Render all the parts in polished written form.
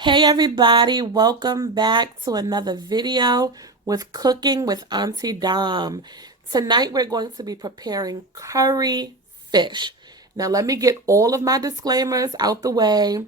Hey everybody, welcome back to another video with Cooking with Auntie Dom. Tonight we're going to be preparing curry fish. Now let me get all of my disclaimers out the way.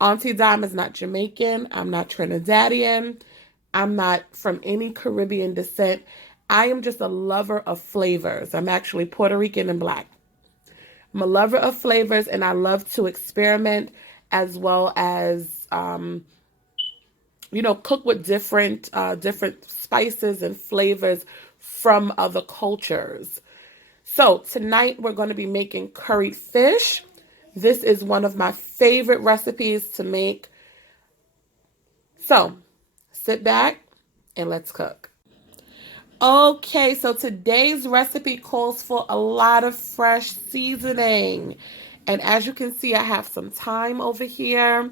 Auntie Dom is not Jamaican, I'm not Trinidadian, I'm not from any Caribbean descent. I am just a lover of flavors. I'm actually Puerto Rican and Black. I'm a lover of flavors and I love to experiment as well as cook with different spices and flavors from other cultures. So tonight we're going to be making curried fish. This is one of my favorite recipes to make. So sit back and let's cook. Okay, so today's recipe calls for a lot of fresh seasoning. And as you can see, I have some thyme over here.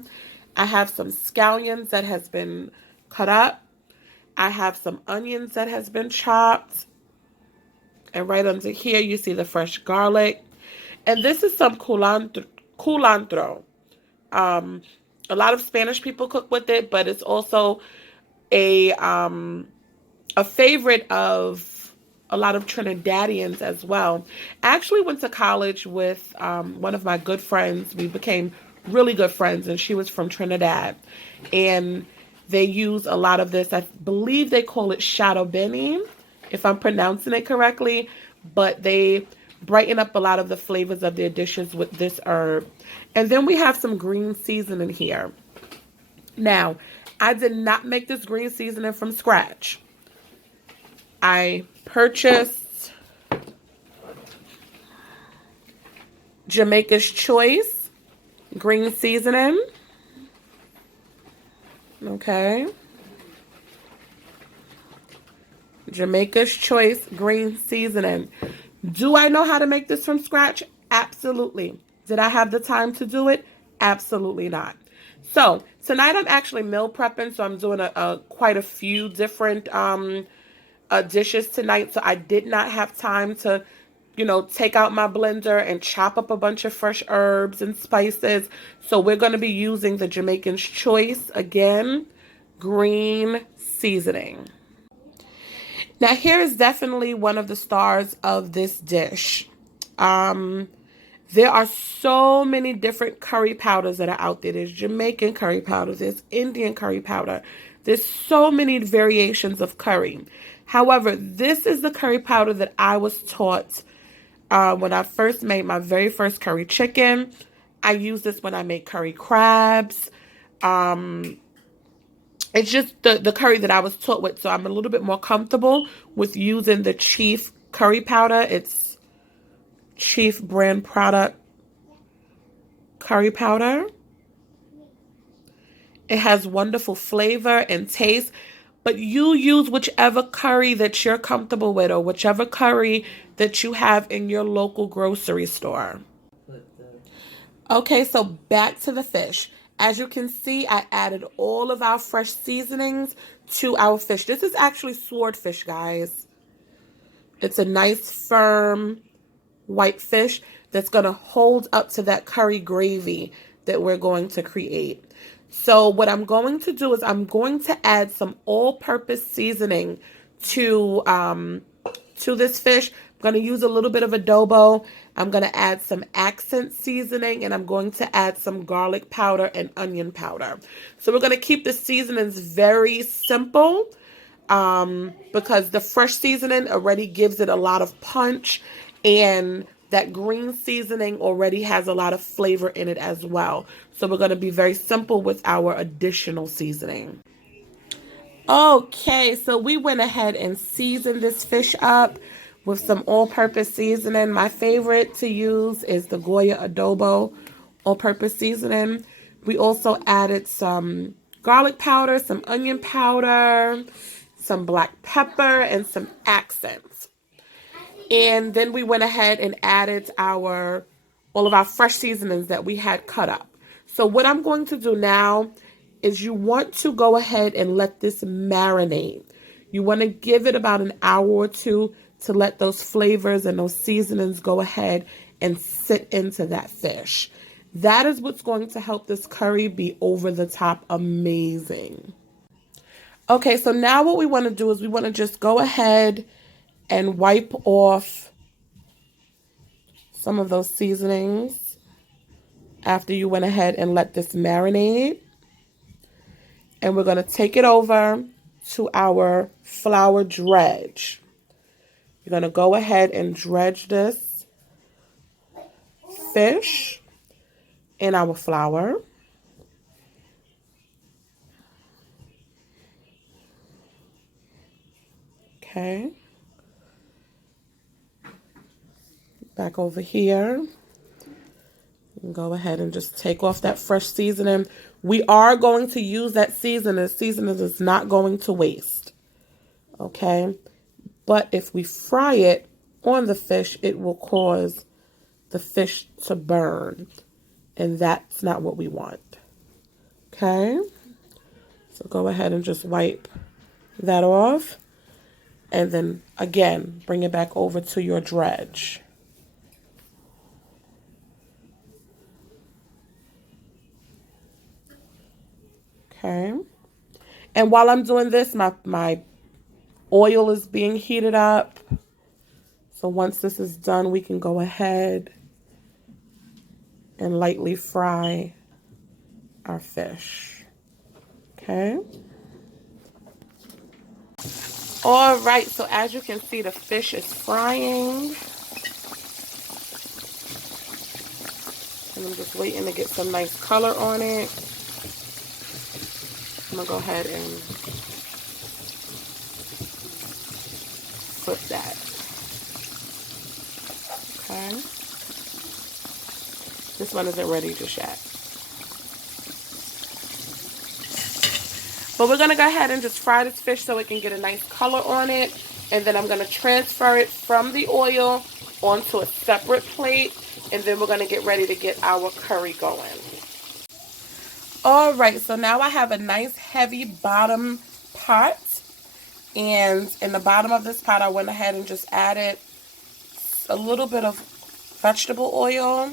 I have some scallions that has been cut up. I have some onions that has been chopped. And right under here, you see the fresh garlic. And this is some culantro. Um, a lot of Spanish people cook with it, but it's also a um, a favorite of a lot of Trinidadians as well. I actually went to college with one of my good friends. We became really good friends, and she was from Trinidad. And they use a lot of this. I believe they call it shadow benny, if I'm pronouncing it correctly. But they brighten up a lot of the flavors of their dishes with this herb. And then we have some green seasoning here. Now, I did not make this green seasoning from scratch. I purchased Jamaica's Choice green seasoning. Okay. Jamaica's Choice green seasoning. Do I know how to make this from scratch? Absolutely. Did I have the time to do it? Absolutely not. So tonight I'm actually meal prepping, so I'm doing quite a few different dishes tonight. So I did not have time to, take out my blender and chop up a bunch of fresh herbs and spices. So we're going to be using the Jamaican's Choice again, green seasoning. Now here is definitely one of the stars of this dish. There are so many different curry powders that are out there. There's Jamaican curry powder, there's Indian curry powder. There's so many variations of curry. However, this is the curry powder that I was taught when I first made my very first curry chicken. I use this when I make curry crabs. It's just the curry that I was taught with, so I'm a little bit more comfortable with using the Chief curry powder. It's Chief brand product curry powder. It has wonderful flavor and taste, but you use whichever curry that you're comfortable with or whichever curry that you have in your local grocery store. Okay, so back to the fish. As you can see, I added all of our fresh seasonings to our fish. This is actually swordfish, guys. It's a nice, firm, white fish that's going to hold up to that curry gravy that we're going to create. So what I'm going to do is I'm going to add some all-purpose seasoning to this fish. I'm going to use a little bit of adobo. I'm going to add some accent seasoning, and I'm going to add some garlic powder and onion powder. So we're going to keep the seasonings very simple because the fresh seasoning already gives it a lot of punch, and that green seasoning already has a lot of flavor in it as well. So we're going to be very simple with our additional seasoning. Okay, so we went ahead and seasoned this fish up with some all-purpose seasoning. My favorite to use is the Goya Adobo all-purpose seasoning. We also added some garlic powder, some onion powder, some black pepper, and some accents. And then we went ahead and added all of our fresh seasonings that we had cut up. So what I'm going to do now is you want to go ahead and let this marinate. You want to give it about an hour or two to let those flavors and those seasonings go ahead and sit into that fish. That is what's going to help this curry be over the top amazing. Okay, so now what we want to do is we want to just go ahead and wipe off some of those seasonings after you went ahead and let this marinate. And we're going to take it over to our flour dredge. You're going to go ahead and dredge this fish in our flour. Okay. Back over here. Go ahead and just take off that fresh seasoning. We are going to use that seasoning. The seasoning is not going to waste. Okay. But if we fry it on the fish, it will cause the fish to burn. And that's not what we want. Okay. So go ahead and just wipe that off. And then again, bring it back over to your dredge. Okay. And while I'm doing this, my oil is being heated up. So once this is done, we can go ahead and lightly fry our fish. Okay. All right, so as you can see, the fish is frying. And I'm just waiting to get some nice color on it. I'm going to go ahead and flip that. Okay. This one isn't ready just yet. But we're going to go ahead and just fry this fish so it can get a nice color on it. And then I'm going to transfer it from the oil onto a separate plate. And then we're going to get ready to get our curry going. All right, so now I have a nice heavy bottom pot. And in the bottom of this pot, I went ahead and just added a little bit of vegetable oil.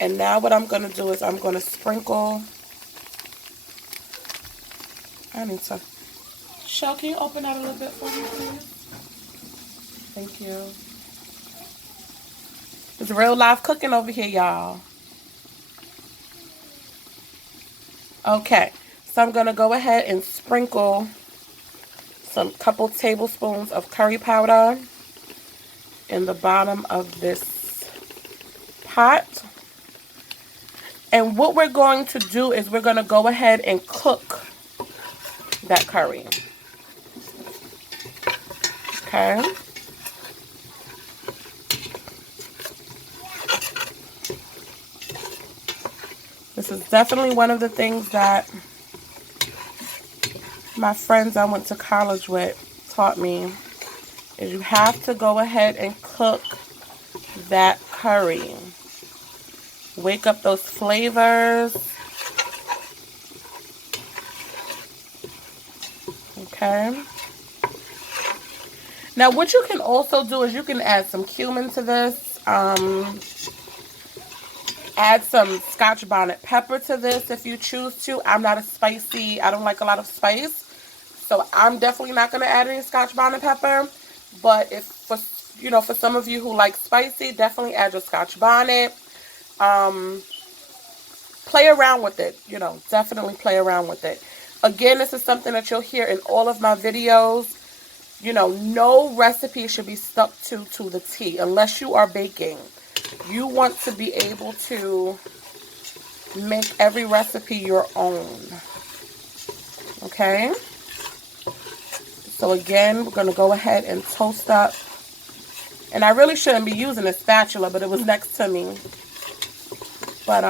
And now what I'm going to do is I'm going to sprinkle. I need to. Shell, can you open that a little bit for me, please? Thank you. It's real live cooking over here, y'all. Okay, so I'm going to go ahead and sprinkle some couple tablespoons of curry powder in the bottom of this pot. And what we're going to do is we're going to go ahead and cook that curry. Okay. This is definitely one of the things that my friends I went to college with taught me, is you have to go ahead and cook that curry. Wake up those flavors. Okay. Now what you can also do is you can add some cumin to this. Add some Scotch bonnet pepper to this if you choose to. I'm not a spicy, I don't like a lot of spice. So I'm definitely not going to add any Scotch bonnet pepper. But if, for some of you who like spicy, definitely add your Scotch bonnet. Play around with it, definitely play around with it. Again, this is something that you'll hear in all of my videos. No recipe should be stuck to the T unless you are baking. You want to be able to make every recipe your own. Okay? So again, we're going to go ahead and toast up. And I really shouldn't be using a spatula, but it was next to me. But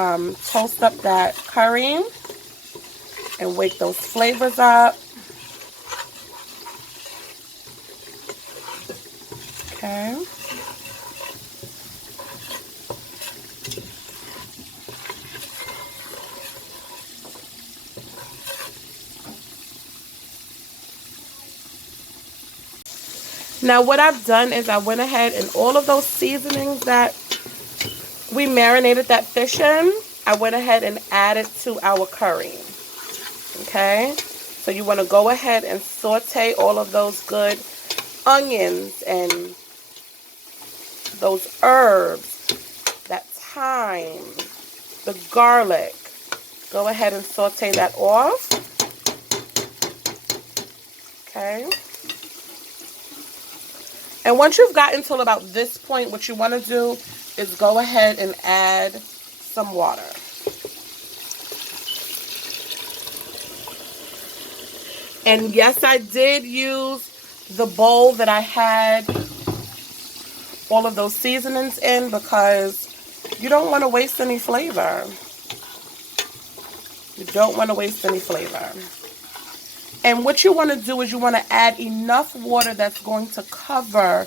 toast up that curry and wake those flavors up. Okay. Now what I've done is I went ahead and all of those seasonings that we marinated that fish in, I went ahead and added to our curry. Okay? So you want to go ahead and saute all of those good onions and those herbs, that thyme, the garlic. Go ahead and saute that off. Okay? And once you've gotten till about this point, what you want to do is go ahead and add some water. And yes, I did use the bowl that I had all of those seasonings in because you don't want to waste any flavor. You don't want to waste any flavor. And what you want to do is you want to add enough water that's going to cover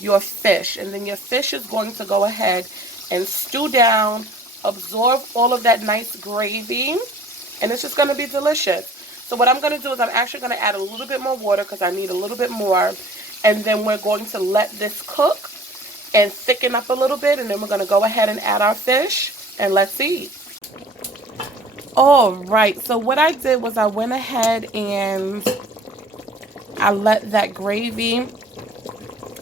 your fish. And then your fish is going to go ahead and stew down, absorb all of that nice gravy, and it's just going to be delicious. So what I'm going to do is I'm actually going to add a little bit more water because I need a little bit more. And then we're going to let this cook and thicken up a little bit. And then we're going to go ahead and add our fish and let's eat. All right, so what I did was I went ahead and I let that gravy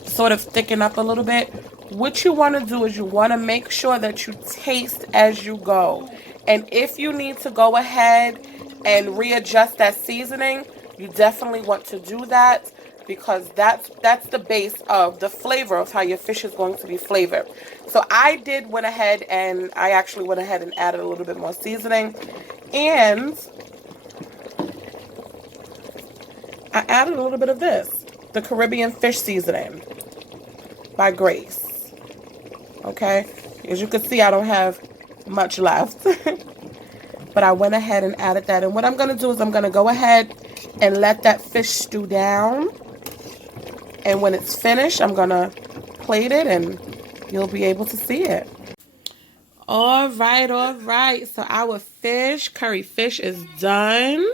sort of thicken up a little bit. What you want to do is you want to make sure that you taste as you go. And if you need to go ahead and readjust that seasoning, you definitely want to do that because that's the base of the flavor of how your fish is going to be flavored. So I went ahead and added a little bit more seasoning, and I added a little bit of this, the Caribbean fish seasoning by Grace. Okay, as you can see, I don't have much left. But I went ahead and added that. And what I'm going to do is I'm going to go ahead and let that fish stew down. And when it's finished, I'm going to plate it and you'll be able to see it. All right, all right. So our curry fish is done.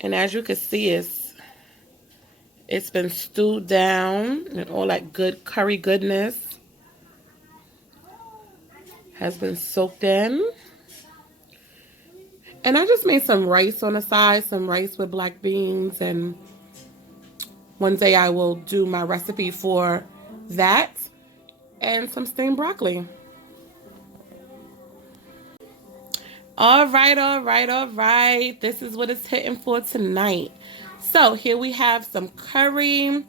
And as you can see, it's been stewed down and all that good curry goodness has been soaked in. And I just made some rice on the side, some rice with black beans, and one day I will do my recipe for that, and some steamed broccoli. All right, all right, all right. This is what it's hitting for tonight. So here we have some curry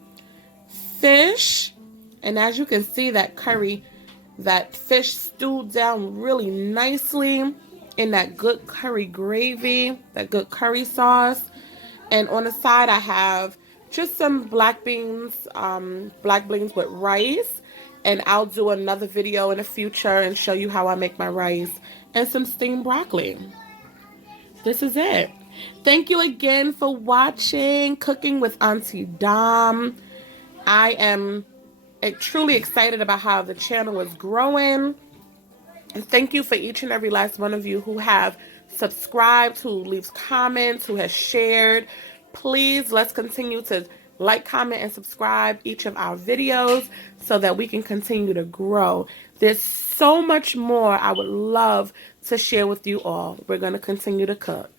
fish, and as you can see, that fish stewed down really nicely in that good curry gravy, that good curry sauce. And on the side, I have just some black beans with rice. And I'll do another video in the future and show you how I make my rice, and some steamed broccoli. This is it. Thank you again for watching Cooking with Auntie Dom. I am truly excited about how the channel is growing. And thank you for each and every last one of you who have subscribed, who leaves comments, who has shared. Please, let's continue to like, comment, and subscribe each of our videos so that we can continue to grow. There's so much more I would love to share with you all. We're going to continue to cook.